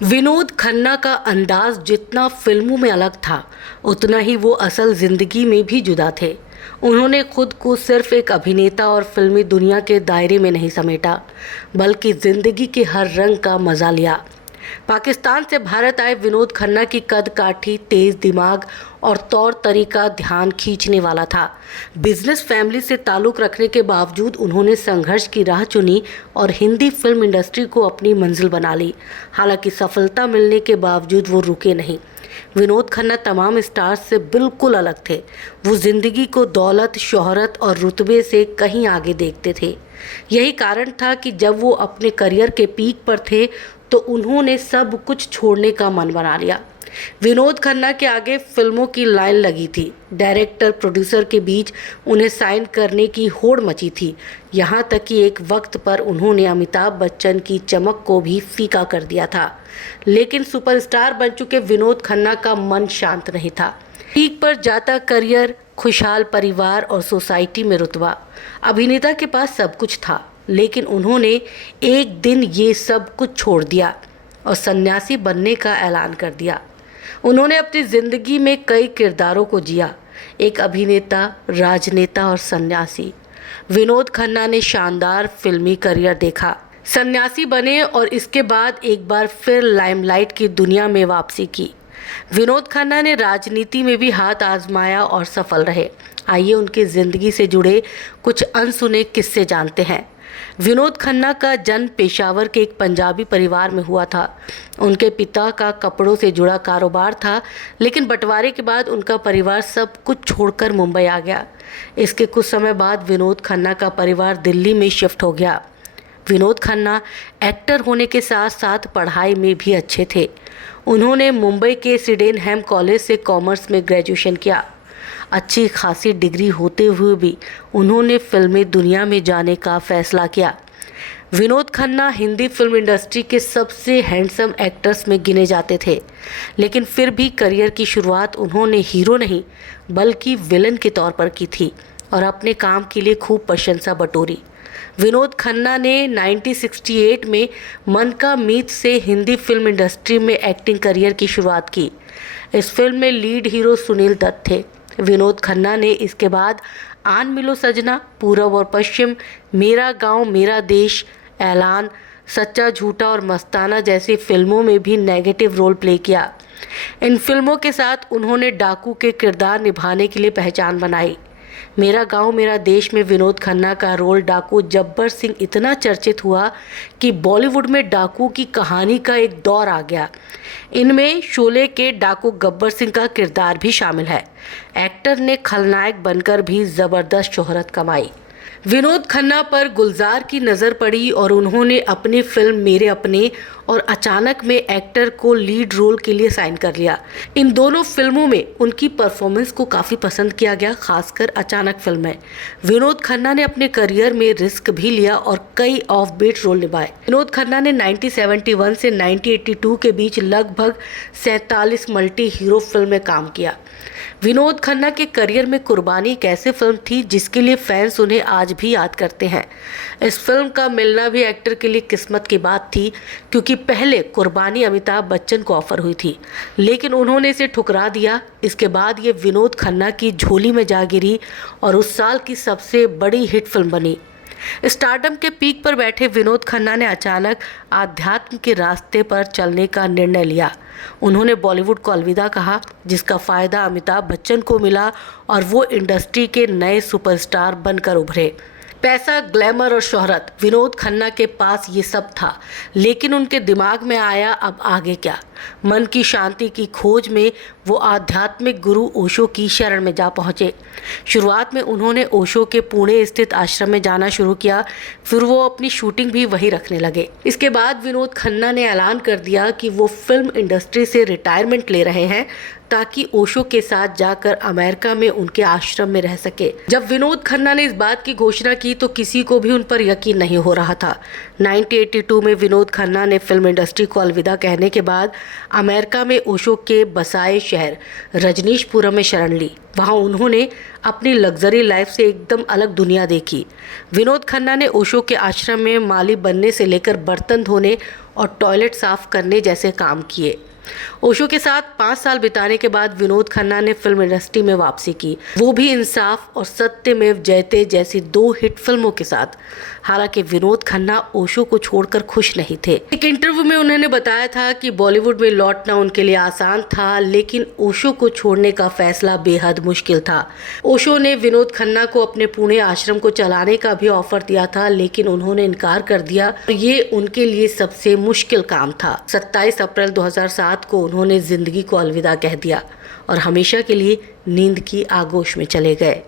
विनोद खन्ना का अंदाज जितना फिल्मों में अलग था, उतना ही वो असल जिंदगी में भी जुदा थे। उन्होंने खुद को सिर्फ एक अभिनेता और फिल्मी दुनिया के दायरे में नहीं समेटा, बल्कि जिंदगी के हर रंग का मजा लिया। पाकिस्तान से भारत आए विनोद खन्ना की कद काठी, तेज दिमाग और तौर तरीका ध्यान खींचने वाला था। बिजनेस फैमिली से ताल्लुक़ रखने के बावजूद उन्होंने संघर्ष की राह चुनी और हिंदी फिल्म इंडस्ट्री को अपनी मंजिल बना ली। हालांकि सफलता मिलने के बावजूद वो रुके नहीं। विनोद खन्ना तमाम स्टार्स से बिल्कुल अलग थे। वो जिंदगी को दौलत, शोहरत और रुतबे से कहीं आगे देखते थे। यही कारण था कि जब वो अपने करियर के पीक पर थे तो उन्होंने सब कुछ छोड़ने का मन बना लिया। विनोद खन्ना के आगे फिल्मों की लाइन लगी थी। डायरेक्टर प्रोड्यूसर के बीच उन्हें साइन करने की होड़ मची थी। यहाँ तक कि एक वक्त पर उन्होंने अमिताभ बच्चन की चमक को भी फीका कर दिया था। लेकिन सुपरस्टार बन चुके विनोद खन्ना का मन शांत नहीं था। पीक पर जाता करियर, खुशहाल परिवार और सोसाइटी में रुतबा। अभिनेता के पास सब कुछ था, लेकिन उन्होंने एक दिन ये सब कुछ छोड़ दिया और सन्यासी बनने का ऐलान कर दिया। उन्होंने अपनी ज़िंदगी में कई किरदारों को जिया, एक अभिनेता, राजनेता और सन्यासी। विनोद खन्ना ने शानदार फिल्मी करियर देखा, सन्यासी बने और इसके बाद एक बार फिर लाइमलाइट की दुनिया में वापसी की। विनोद खन्ना ने राजनीति में भी हाथ आजमाया और सफल रहे। आइए उनकी ज़िंदगी से जुड़े कुछ अनसुने किस्से जानते हैं। विनोद खन्ना का जन्म पेशावर के एक पंजाबी परिवार में हुआ था। उनके पिता का कपड़ों से जुड़ा कारोबार था, लेकिन बंटवारे के बाद उनका परिवार सब कुछ छोड़कर मुंबई आ गया। इसके कुछ समय बाद विनोद खन्ना का परिवार दिल्ली में शिफ्ट हो गया। विनोद खन्ना एक्टर होने के साथ साथ पढ़ाई में भी अच्छे थे। उन्होंने मुंबई के सिडेनहैम कॉलेज से कॉमर्स में ग्रेजुएशन किया। अच्छी खासी डिग्री होते हुए भी उन्होंने फिल्मी दुनिया में जाने का फैसला किया। विनोद खन्ना हिंदी फिल्म इंडस्ट्री के सबसे हैंडसम एक्टर्स में गिने जाते थे, लेकिन फिर भी करियर की शुरुआत उन्होंने हीरो नहीं बल्कि विलन के तौर पर की थी और अपने काम के लिए खूब प्रशंसा बटोरी। विनोद खन्ना ने 1968 में मन का मीत से हिंदी फिल्म इंडस्ट्री में एक्टिंग करियर की शुरुआत की। इस फिल्म में लीड हीरो सुनील दत्त थे। विनोद खन्ना ने इसके बाद आन मिलो सजना, पूरब और पश्चिम, मेरा गांव मेरा देश, ऐलान, सच्चा झूठा और मस्ताना जैसी फिल्मों में भी नेगेटिव रोल प्ले किया। इन फिल्मों के साथ उन्होंने डाकू के किरदार निभाने के लिए पहचान बनाई। मेरा गांव मेरा देश में विनोद खन्ना का रोल डाकू जब्बर सिंह इतना चर्चित हुआ कि बॉलीवुड में डाकू की कहानी का एक दौर आ गया। इनमें शोले के डाकू गब्बर सिंह का किरदार भी शामिल है। एक्टर ने खलनायक बनकर भी ज़बरदस्त शोहरत कमाई। विनोद खन्ना पर गुलजार की नज़र पड़ी और उन्होंने अपनी फिल्म मेरे अपने और अचानक में एक्टर को लीड रोल के लिए साइन कर लिया। इन दोनों फिल्मों में उनकी परफॉर्मेंस को काफ़ी पसंद किया गया, खासकर अचानक फिल्म में। विनोद खन्ना ने अपने करियर में रिस्क भी लिया और कई ऑफ बीट रोल निभाए। विनोद खन्ना ने 1971 से 1982 के बीच लगभग 47 मल्टी हीरो फिल्म में काम किया। विनोद खन्ना के करियर में कुर्बानी एक ऐसी फिल्म थी जिसके लिए फैंस उन्हें आज भी याद करते हैं। इस फिल्म का मिलना भी एक्टर के लिए किस्मत की बात थी, क्योंकि पहले कुर्बानी अमिताभ बच्चन को ऑफर हुई थी, लेकिन उन्होंने इसे ठुकरा दिया। इसके बाद ये विनोद खन्ना की झोली में जा गिरी और उस साल की सबसे बड़ी हिट फिल्म बनी। स्टारडम के पीक पर बैठे विनोद खन्ना ने अचानक आध्यात्म के रास्ते पर चलने का निर्णय लिया। उन्होंने बॉलीवुड को अलविदा कहा, जिसका फ़ायदा अमिताभ बच्चन को मिला और वो इंडस्ट्री के नए सुपरस्टार बनकर उभरे। पैसा, ग्लैमर और शोहरत, विनोद खन्ना के पास ये सब था, लेकिन उनके दिमाग में आया अब आगे क्या। मन की शांति की खोज में वो आध्यात्मिक गुरु ओशो की शरण में जा पहुँचे। शुरुआत में उन्होंने ओशो के पुणे स्थित आश्रम में जाना शुरू किया, फिर वो अपनी शूटिंग भी वहीं रखने लगे। इसके बाद विनोद खन्ना ने ऐलान कर दिया कि वो फिल्म इंडस्ट्री से रिटायरमेंट ले रहे हैं, ताकि ओशो के साथ जाकर अमेरिका में उनके आश्रम में रह सके। जब विनोद खन्ना ने इस बात की घोषणा की तो किसी को भी उन पर यकीन नहीं हो रहा था। 1982 में विनोद खन्ना ने फिल्म इंडस्ट्री को अलविदा कहने के बाद अमेरिका में ओशो के बसाए शहर रजनीशपुरम में शरण ली। वहाँ उन्होंने अपनी लग्जरी लाइफ से एकदम अलग दुनिया देखी। विनोद खन्ना ने ओशो के आश्रम में माली बनने से लेकर बर्तन धोने और टॉयलेट साफ करने जैसे काम किए। ओशो के साथ 5 साल बिताने के बाद विनोद खन्ना ने फिल्म इंडस्ट्री में वापसी की, वो भी इंसाफ और सत्यमेव जयते जैसी 2 हिट फिल्मों के साथ। हालांकि विनोद खन्ना ओशो को छोड़कर खुश नहीं थे। एक इंटरव्यू में उन्होंने बताया था कि बॉलीवुड में लौटना उनके लिए आसान था, लेकिन ओशो को छोड़ने का फैसला बेहद मुश्किल था। ओशो ने विनोद खन्ना को अपने पुणे आश्रम को चलाने का भी ऑफर दिया था, लेकिन उन्होंने इनकार कर दिया। ये उनके लिए सबसे मुश्किल काम था। 27 अप्रैल 2007 को उन्होंने जिंदगी को अलविदा कह दिया और हमेशा के लिए नींद की आगोश में चले गए।